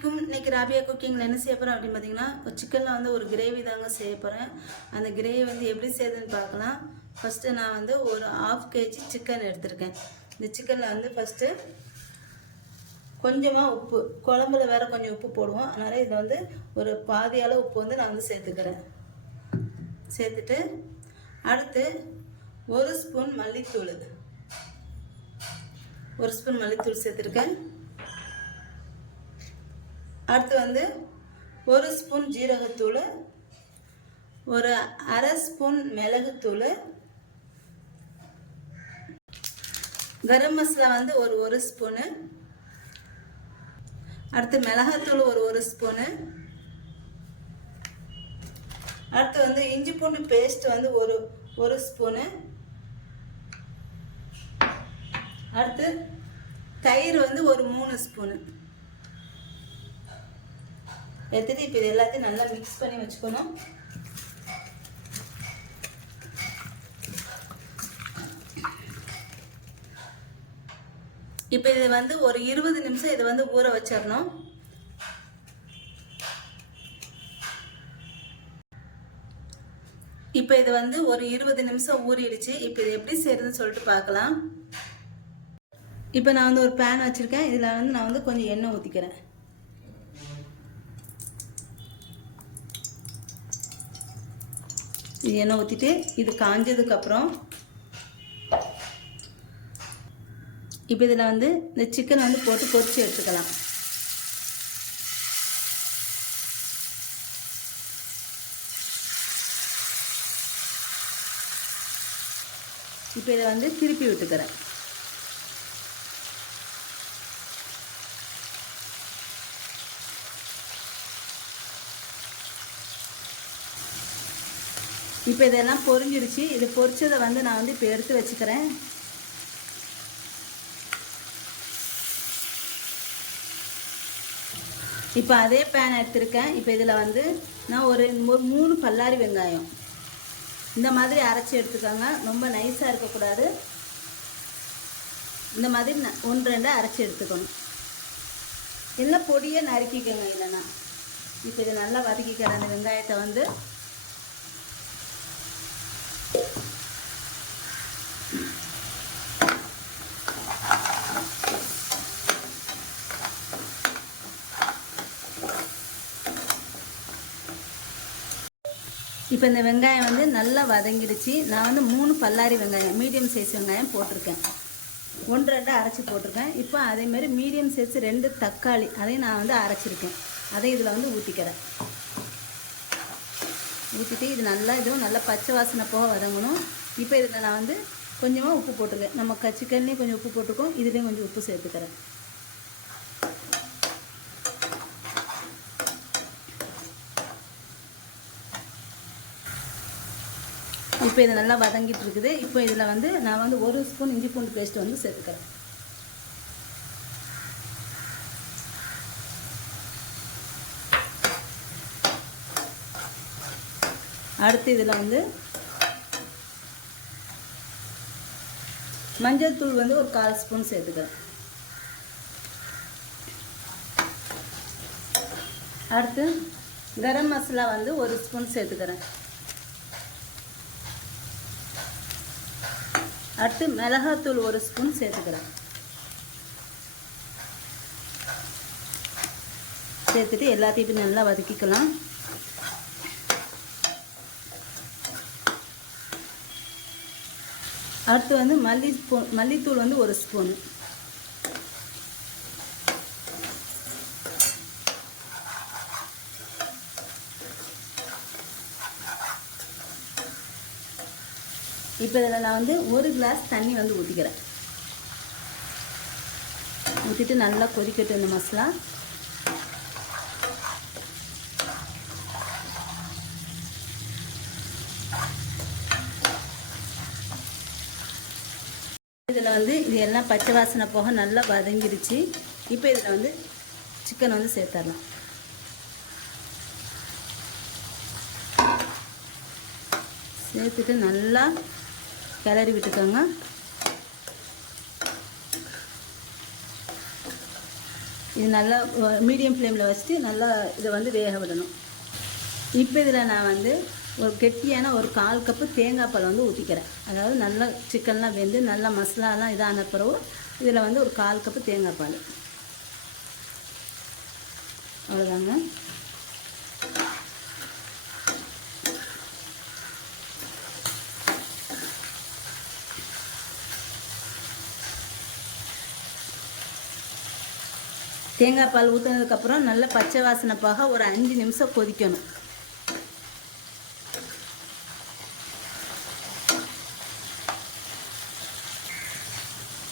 அலைக்கும். இன்றைக்கி ராபியா குக்கிங்கில் என்ன செய்ய போகிறேன் அப்படின்னு பார்த்தீங்கன்னா, சிக்கனில் வந்து ஒரு கிரேவி தாங்க செய்ய போகிறேன். அந்த கிரேவி வந்து எப்படி செய்யுதுன்னு பார்க்கலாம். ஃபஸ்ட்டு நான் வந்து ஒரு 1/2 kg சிக்கன் எடுத்திருக்கேன். இந்த சிக்கனில் வந்து ஃபஸ்ட்டு கொஞ்சமாக உப்பு, குழம்புல வேறு கொஞ்சம் உப்பு போடுவோம். அதனால் இதில் வந்து ஒரு பாதி அளவு உப்பு வந்து நான் வந்து சேர்த்துக்கிறேன். சேர்த்துட்டு அடுத்து 1 ஸ்பூன் மல்லித்தூள், 1 ஸ்பூன் மல்லித்தூள் சேர்த்துருக்கேன். அடுத்து வந்து 1 ஸ்பூன் ஜீரகத்தூள், ஒரு 1/2 ஸ்பூன் மிளகுத்தூள், கரம் மசாலா வந்து ஒரு ஸ்பூனு, அடுத்து மிளகாத்தூள் ஒரு 1 ஸ்பூனு, அடுத்து வந்து இஞ்சி பூண்டு பேஸ்ட் வந்து ஒரு ஸ்பூனு, அடுத்து தயிர் வந்து ஒரு 3 ஸ்பூனு எடுத்துட்டு இப்போ இது எல்லாத்தையும் நல்லா மிக்ஸ் பண்ணி வச்சுக்கணும். இப்போ இது வந்து ஒரு 20 நிமிஷம் இதை வந்து ஊற வச்சிடணும். இப்போ இது வந்து ஒரு 20 நிமிஷம் ஊறிடுச்சு. இப்போ இது எப்படி செய்யறதுன்னு சொல்லிட்டு பார்க்கலாம். இப்போ நான் வந்து ஒரு பேன் வச்சுருக்கேன். இதில் வந்து நான் வந்து கொஞ்சம் எண்ணெய் ஊற்றிக்கிறேன். எண்ணெய் ஊற்றிட்டு இது காஞ்சதுக்கப்புறம் இப்போ இதில் வந்து இந்த சிக்கன் வந்து போட்டு பொரிச்சு எடுத்துக்கலாம். இப்போ இதை வந்து திருப்பி விட்டுக்கிறேன். இப்போ இதெல்லாம் பொரிஞ்சிடுச்சு. இது பொரிச்சதை வந்து நான் வந்து இப்போ எடுத்து வச்சுக்கிறேன். இப்போ அதே பேன் எடுத்திருக்கேன். இப்போ இதில் வந்து நான் ஒரு 3 பல்லாரி வெங்காயம் இந்த மாதிரி அரைச்சி எடுத்துக்கோங்க. ரொம்ப நைஸாக இருக்கக்கூடாது. இந்த மாதிரி 1-2 அரைச்சி எடுத்துக்கணும். இல்லை பொடியை நறுக்கிக்கோங்க. இல்லைன்னா இப்போ இதை நல்லா வதக்கிக்கிறேன். அந்த வெங்காயத்தை வந்து இப்போ இந்த வெங்காயம் வந்து நல்லா வதங்கிடுச்சு. நான் வந்து 3 பல்லாரி வெங்காயம், மீடியம் சைஸ் வெங்காயம் போட்டிருக்கேன். 1-2 அரைச்சி போட்டிருக்கேன். இப்போ அதேமாதிரி மீடியம் சைஸ் 2 தக்காளி, அதையும் நான் வந்து அரைச்சிருக்கேன். அதை இதில் வந்து ஊற்றிக்கிறேன். ஊற்றிட்டு இது நல்லா இதுவும் நல்லா பச்சை வாசனை போக வதங்கணும். இப்போ இதில் நான் வந்து கொஞ்சமாக உப்பு போட்டிருக்கேன். நம்ம சிக்கன்லேயும் கொஞ்சம் உப்பு போட்டிருக்கோம். இதுலேயும் கொஞ்சம் உப்பு சேர்த்துக்கிறேன். இப்போ இது நல்லா வதங்கிட்டு இருக்குது. இப்போ இதில் வந்து நான் வந்து 1 ஸ்பூன் இஞ்சி பூண்டு பேஸ்ட் வந்து சேர்த்துக்கிறேன். அடுத்து இதில் வந்து மஞ்சள் தூள் வந்து ஒரு 1/4 ஸ்பூன் சேர்த்துக்கிறேன். அடுத்து கரம் மசாலா வந்து 1 ஸ்பூன் சேர்த்துக்கிறேன். அடுத்து மிளகாத்தூள் 1 ஸ்பூன் சேர்த்துக்கிறேன். சேர்த்துட்டு எல்லாத்தையும் நல்லா வதக்கிக்கலாம். அடுத்து வந்து மல்லித்தூள் வந்து 1 ஸ்பூன். இப்போ இதில் நான் வந்து 1 கிளாஸ் தண்ணி வந்து ஊற்றிக்கிறேன். ஊற்றிட்டு நல்லா கொதிக்கட்டும் இந்த மசாலா. இதில் வந்து இது எல்லாம் பச்சை வாசனை போக நல்லா வதங்கிடுச்சு. இப்போ இதில் வந்து சிக்கன் வந்து சேர்த்துடலாம். சேர்த்துட்டு நல்லா கிளறி விட்டுக்கோங்க. 1 இது நல்லா மீடியம் ஃப்ளேமில் வச்சுட்டு நல்லா இதை வந்து வேக விடணும். இப்போ இதில் நான் வந்து ஒரு கெட்டியான ஒரு 1/4 கப்பு தேங்காய் பால் வந்து ஊற்றிக்கிறேன். அதாவது நல்லா சிக்கன்லாம் வெந்து நல்லா மசாலாலாம் இதான பிறகு இதில் வந்து ஒரு 1/4 கப்பு தேங்காய் பால். அவ்வளோதாங்க. தேங்காய் பால் ஊற்றினதுக்கப்புறம் நல்லா பச்சை வாசனை போக ஒரு 5 நிமிஷம் கொதிக்கணும்.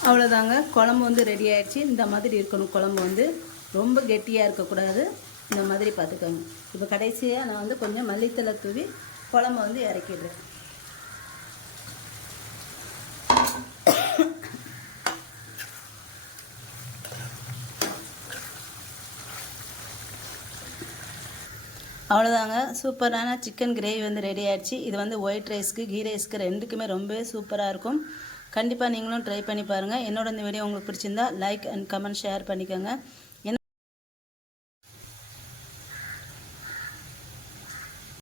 அவ்வளோதாங்க, குழம்பு வந்து ரெடி ஆகிடுச்சு. இந்த மாதிரி இருக்கணும் குழம்பு வந்து, ரொம்ப கெட்டியாக இருக்கக்கூடாது. இந்த மாதிரி பார்த்துக்கோங்க. இப்போ கடைசியாக நான் வந்து கொஞ்சம் மல்லித்தலை தூவி குழம்பு வந்து இறக்கிடுறேன். அவ்வளோதாங்க, சூப்பரான சிக்கன் கிரேவி வந்து ரெடி ஆகிடுச்சு. இது வந்து ஒயிட் ரைஸ்க்கு கீ ரைஸ்க்கு ரெண்டுக்குமே ரொம்பவே சூப்பராக இருக்கும். கண்டிப்பாக நீங்களும் ட்ரை பண்ணி பாருங்கள். என்னோட இந்த வீடியோ உங்களுக்கு பிடிச்சிருந்தா லைக் அண்ட் கமெண்ட் ஷேர் பண்ணிக்கோங்க.